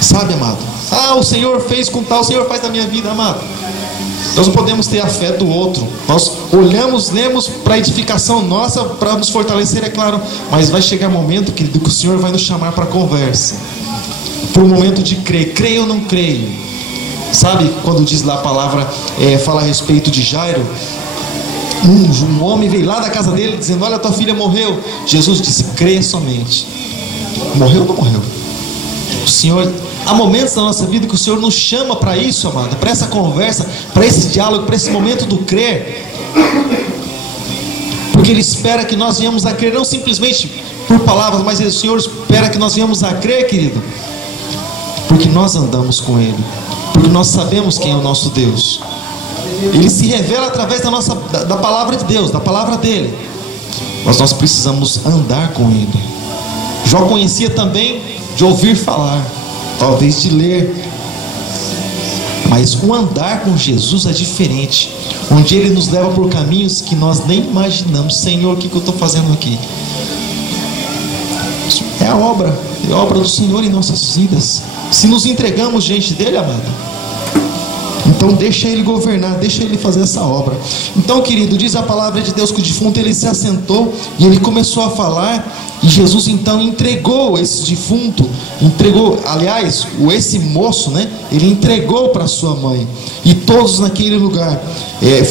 Sabe, amado? O Senhor fez com tal, o Senhor faz na minha vida, amado. Nós não podemos ter a fé do outro. Nós olhamos, lemos para edificação nossa, para nos fortalecer, é claro, mas vai chegar um momento, querido, que o Senhor vai nos chamar para conversa, por um momento de crer. Creio ou não creio? Sabe quando diz lá a palavra, fala a respeito de Jairo, um homem veio lá da casa dele dizendo: olha, tua filha morreu. Jesus disse: creia somente. Morreu ou não morreu? O Senhor, há momentos na nossa vida que o Senhor nos chama para isso, amado, para essa conversa, para esse diálogo, para esse momento do crer, porque Ele espera que nós venhamos a crer, não simplesmente por palavras, mas o Senhor espera que nós venhamos a crer, querido, porque nós andamos com Ele, porque nós sabemos quem é o nosso Deus. Ele se revela através da palavra de Deus, da palavra dele. Mas nós precisamos andar com Ele. Jó conhecia também de ouvir falar, talvez de ler, mas o andar com Jesus é diferente, onde Ele nos leva por caminhos que nós nem imaginamos. Senhor, o que eu estou fazendo aqui? É a obra do Senhor em nossas vidas. Se nos entregamos diante dele, amado, então deixa Ele governar, deixa Ele fazer essa obra. Então, querido, diz a palavra de Deus que o defunto, ele se assentou e ele começou a falar. E Jesus então entregou esse defunto, esse moço, né? Ele entregou para sua mãe. E todos naquele lugar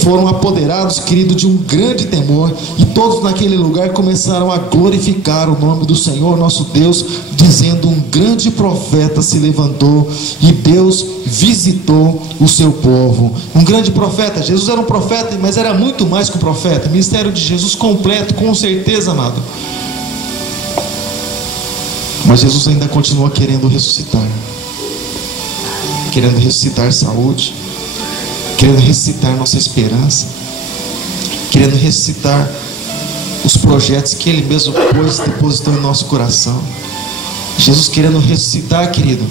foram apoderados, querido, de um grande temor. E todos naquele lugar começaram a glorificar o nome do Senhor nosso Deus, dizendo: um grande profeta se levantou e Deus visitou o seu povo. Um grande profeta. Jesus era um profeta, mas era muito mais que um profeta. Ministério de Jesus completo, com certeza, amado. Mas Jesus ainda continua querendo ressuscitar saúde, querendo ressuscitar nossa esperança, querendo ressuscitar os projetos que Ele mesmo depositou em nosso coração. Jesus querendo ressuscitar, querido,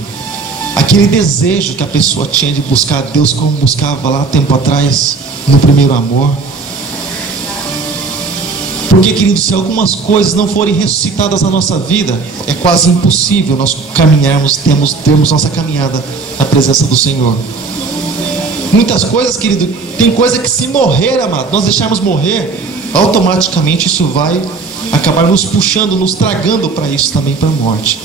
aquele desejo que a pessoa tinha de buscar Deus como buscava lá tempo atrás, no primeiro amor. Porque, querido, se algumas coisas não forem ressuscitadas na nossa vida, é quase impossível nós caminharmos, termos nossa caminhada na presença do Senhor. Muitas coisas, querido, tem coisa que, se morrer, amado, nós deixarmos morrer, automaticamente isso vai acabar nos puxando, nos tragando para isso também, para a morte.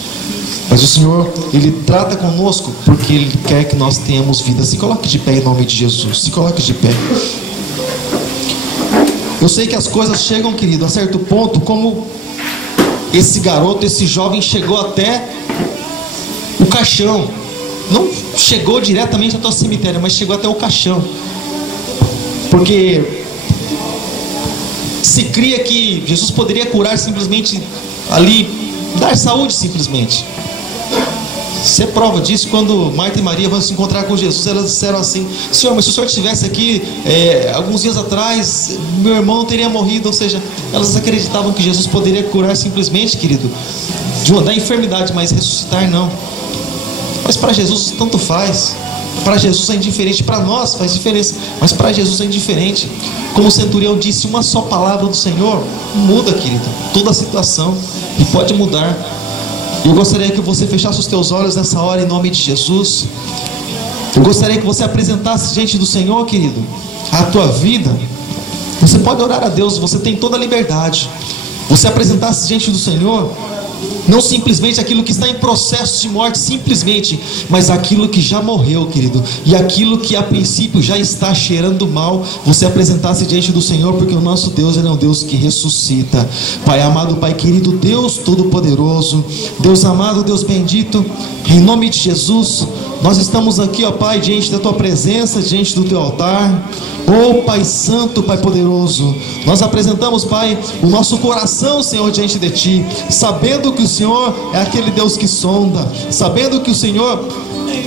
Mas o Senhor, Ele trata conosco porque Ele quer que nós tenhamos vida. Se coloque de pé em nome de Jesus. Se coloque de pé. Eu sei que as coisas chegam, querido, a certo ponto, como esse garoto, esse jovem chegou até o caixão. Não chegou diretamente até o cemitério, mas chegou até o caixão. Porque se cria que Jesus poderia curar simplesmente ali, dar saúde simplesmente. Você é prova disso. Quando Marta e Maria vão se encontrar com Jesus, elas disseram assim: Senhor, mas se o Senhor estivesse aqui alguns dias atrás, meu irmão não teria morrido. Ou seja, elas acreditavam que Jesus poderia curar simplesmente, querido, da enfermidade, mas ressuscitar não. Mas para Jesus tanto faz. Para Jesus é indiferente. Para nós faz diferença, mas para Jesus é indiferente. Como o centurião disse, uma só palavra do Senhor muda, querido, toda a situação, e pode mudar. Eu gostaria que você fechasse os teus olhos nessa hora, em nome de Jesus. Eu gostaria que você apresentasse diante do Senhor, querido, a tua vida. Você pode orar a Deus, você tem toda a liberdade. Você apresentasse diante do Senhor, não simplesmente aquilo que está em processo de morte, simplesmente, mas aquilo que já morreu, querido, e aquilo que a princípio já está cheirando mal, você apresentasse diante do Senhor, porque o nosso Deus, Ele é um Deus que ressuscita. Pai amado, Pai querido, Deus todo-poderoso, Deus amado, Deus bendito, em nome de Jesus, nós estamos aqui, ó Pai, diante da Tua presença, diante do Teu altar. Oh Pai Santo, Pai poderoso, nós apresentamos, Pai, o nosso coração, Senhor, diante de Ti, sabendo que o Senhor é aquele Deus que sonda, sabendo que o Senhor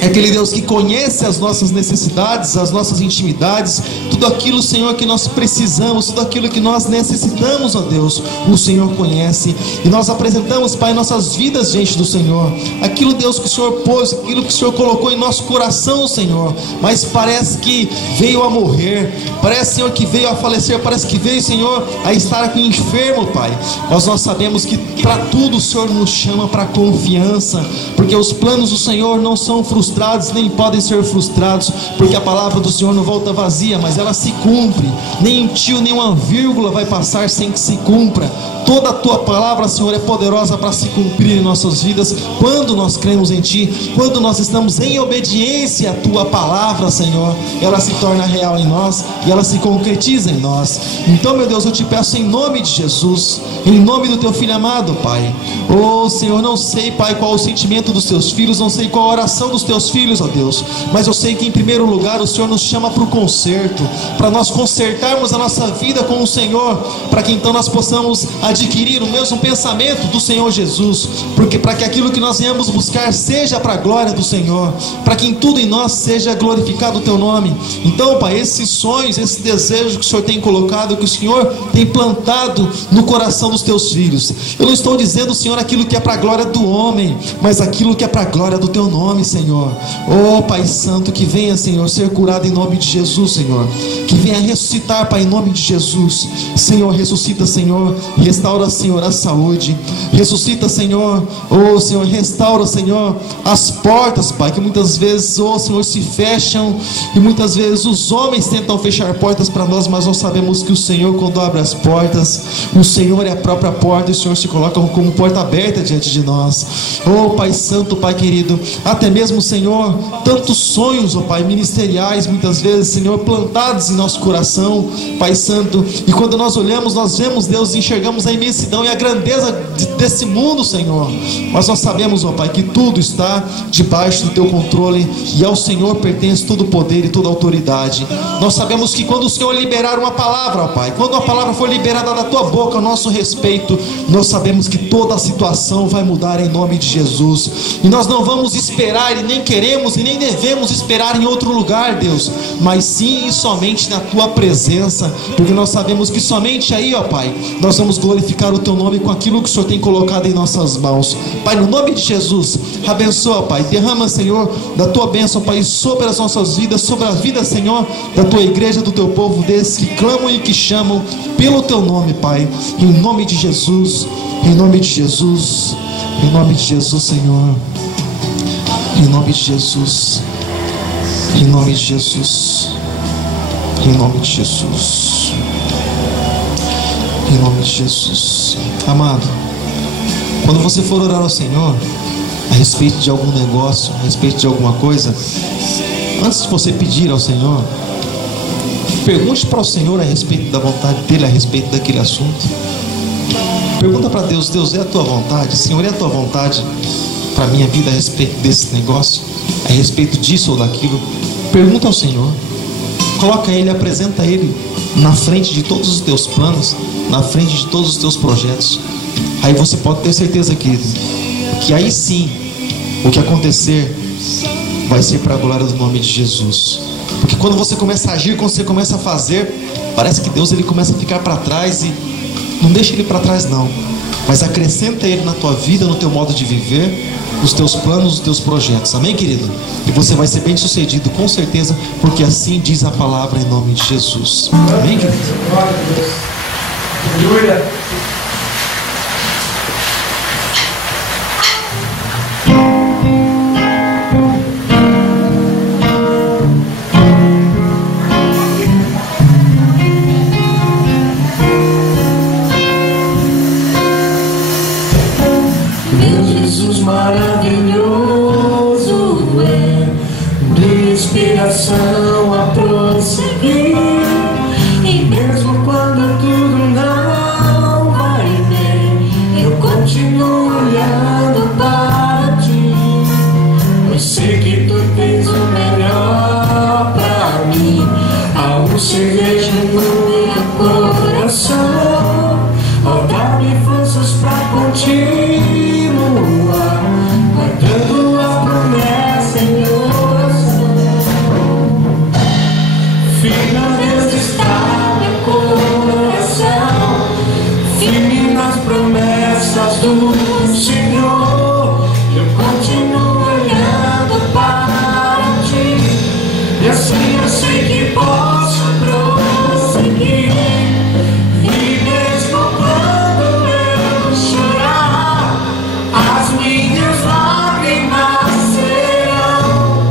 é aquele Deus que conhece as nossas necessidades, as nossas intimidades, tudo aquilo, Senhor, que nós precisamos, tudo aquilo que nós necessitamos, ó Deus, o Senhor conhece, e nós apresentamos, Pai, nossas vidas diante do Senhor, aquilo, Deus, que o Senhor pôs, aquilo que o Senhor colocou em nosso coração, Senhor, mas parece que veio a morrer, parece, Senhor, que veio a falecer, parece que veio, Senhor, a estar aqui enfermo, Pai, mas nós sabemos que para tudo o Senhor nos chama para confiança, porque os planos do Senhor não são frustrados, nem podem ser frustrados, porque a palavra do Senhor não volta vazia, mas ela se cumpre, nem um tio, nem uma vírgula vai passar sem que se cumpra. Toda a tua palavra, Senhor, é poderosa para se cumprir em nossas vidas, quando nós cremos em Ti, quando nós estamos em obediência à Tua palavra, Senhor, ela se torna real em nós, e ela se concretiza em nós. Então, meu Deus, eu te peço em nome de Jesus, em nome do Teu Filho amado, Pai, oh Senhor, não sei, Pai, qual o sentimento dos Teus filhos, não sei qual a oração dos Teus filhos, ó Deus, mas eu sei que em primeiro lugar o Senhor nos chama para o conserto, para nós consertarmos a nossa vida com o Senhor, para que então nós possamos adquirir o mesmo pensamento do Senhor Jesus, porque para que aquilo que nós venhamos buscar seja para a glória do Senhor, para que em tudo em nós seja glorificado o Teu nome. Então, Pai, esses sonhos, esse desejo que o Senhor tem colocado, que o Senhor tem plantado no coração dos Teus filhos, eu não estou dizendo, Senhor, aquilo que é para a glória do homem, mas aquilo que é para a glória do Teu nome, Senhor. Oh Pai Santo, que venha, Senhor, ser curado em nome de Jesus, Senhor, que venha ressuscitar, Pai, em nome de Jesus. Senhor, ressuscita, Senhor, restaura, Senhor, a saúde, ressuscita, Senhor, oh Senhor, restaura, Senhor, as portas, Pai, que muitas vezes, oh Senhor, se fecham, e muitas vezes os homens tentam fechar portas para nós, mas nós sabemos que o Senhor, quando abre as portas, o Senhor é a própria porta, e o Senhor se coloca como porta aberta diante de nós. Oh Pai Santo, Pai querido, até mesmo, Senhor, tantos sonhos, oh Pai, ministeriais, muitas vezes, Senhor, plantados em nosso coração, Pai Santo, e quando nós olhamos, nós vemos, Deus, enxergamos a imensidão e a grandeza desse mundo, Senhor, mas nós sabemos, ó Pai, que tudo está debaixo do Teu controle, e ao Senhor pertence todo o poder e toda a autoridade. Nós sabemos que quando o Senhor liberar uma palavra, ó Pai, quando a palavra for liberada da Tua boca a nosso respeito, nós sabemos que toda a situação vai mudar em nome de Jesus, e nós não vamos esperar, e nem queremos, e nem devemos esperar em outro lugar, Deus, mas sim e somente na Tua presença, porque nós sabemos que somente aí, ó Pai, nós vamos glorificar o Teu nome com aquilo que o Senhor tem colocado em nossas mãos. Pai, no nome de Jesus, abençoa, Pai, derrama, Senhor, da Tua bênção, Pai, sobre as nossas vidas, sobre a vida, Senhor, da Tua igreja, do Teu povo, desses que clamam e que chamam pelo Teu nome, Pai, em nome de Jesus, em nome de Jesus, em nome de Jesus, Senhor, em nome de Jesus, em nome de Jesus, em nome de Jesus, em nome de Jesus. Amado, quando você for orar ao Senhor a respeito de algum negócio, a respeito de alguma coisa, antes de você pedir ao Senhor, pergunte para o Senhor a respeito da vontade dele, a respeito daquele assunto. Pergunta para Deus: Deus, é a Tua vontade? Senhor, é a Tua vontade para a minha vida a respeito desse negócio, a respeito disso ou daquilo? Pergunta ao Senhor, coloca Ele, apresenta Ele na frente de todos os teus planos, na frente de todos os teus projetos. Aí você pode ter certeza, querido, que aí sim o que acontecer vai ser para a glória do nome de Jesus. Porque quando você começa a agir, quando você começa a fazer, parece que Deus, ele começa a ficar para trás, e não deixa Ele para trás não, mas acrescenta Ele na tua vida, no teu modo de viver, nos teus planos, nos teus projetos. Amém, querido? E você vai ser bem sucedido, com certeza, porque assim diz a palavra, em nome de Jesus. Amém, querido? Aleluia. A prosseguir, e mesmo quando tudo não do Senhor, eu continuo olhando para ti, e assim eu sei que posso prosseguir. E mesmo quando eu chorar, as minhas lágrimas serão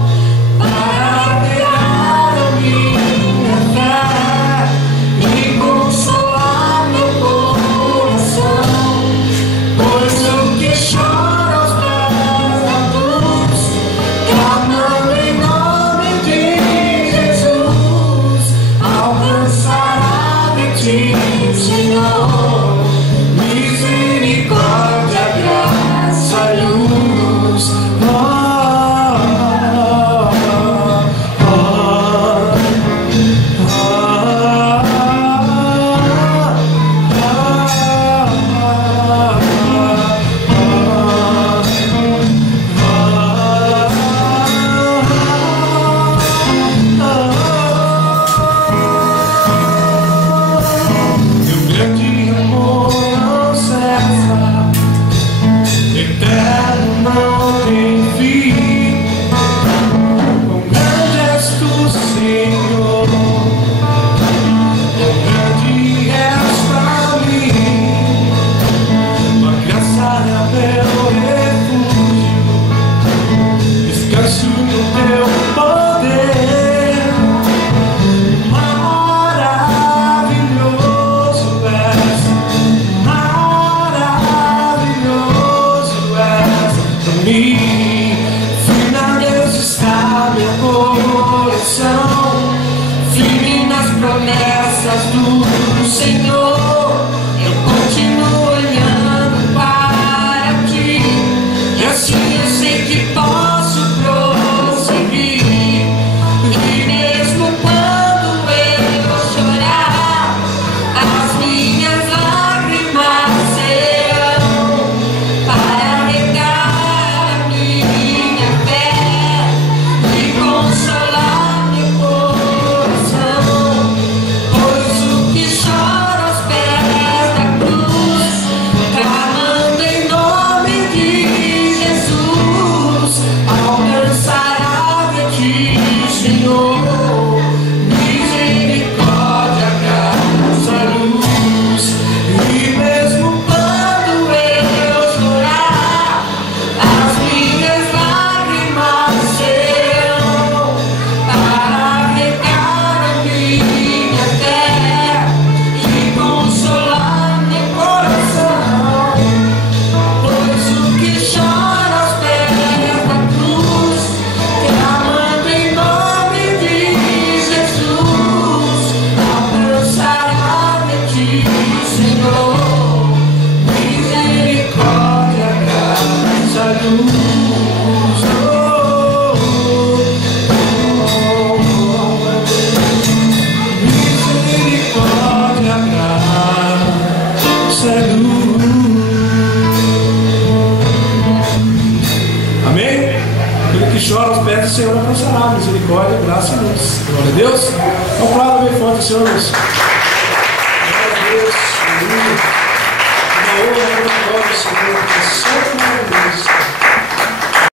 para pegar a minha fé e consolar meu coração. Pois o que chora aos pés da cruz, clamando em nome de Jesus, alcançará de ti, Senhor, misericórdia, graça, luz. Teu grande amor não cessa, eterno não tem fim. Quão grande és tu, Senhor, quão grande és pra mim. Tua graça é meu refúgio, descanso no teu poder. Firme a Deus está meu coração, firme nas promessas do Senhor, eu continuo olhando para ti, e assim eu sei que posso prosseguir. E mesmo quando eu chorar, as minhas lágrimas serão para regar a minha fé e consolar meu coração. Pois o que chora aos pés da cruz, clamando em nome de Jesus, alcançará de ti, Senhor, misericórdia, graça, luz. E mesmo quando eu chorar, as minhas lágrimas serão para regar a minha fé e consolar meu coração. Pois o que chora aos pés da cruz, clamando em nome de Jesus, alcançará de ti, Senhor, misericórdia, graça, luz. Misericórdia, graça, luz. Amém? Aquele que chora aos pés do Senhor alcançará misericórdia, graça e luz. Glória a Deus. Vamos falar bem forte, Senhor. Glória a Deus. Aleluia. Uma honra, uma glória, Senhor, que é santo e maravilhoso.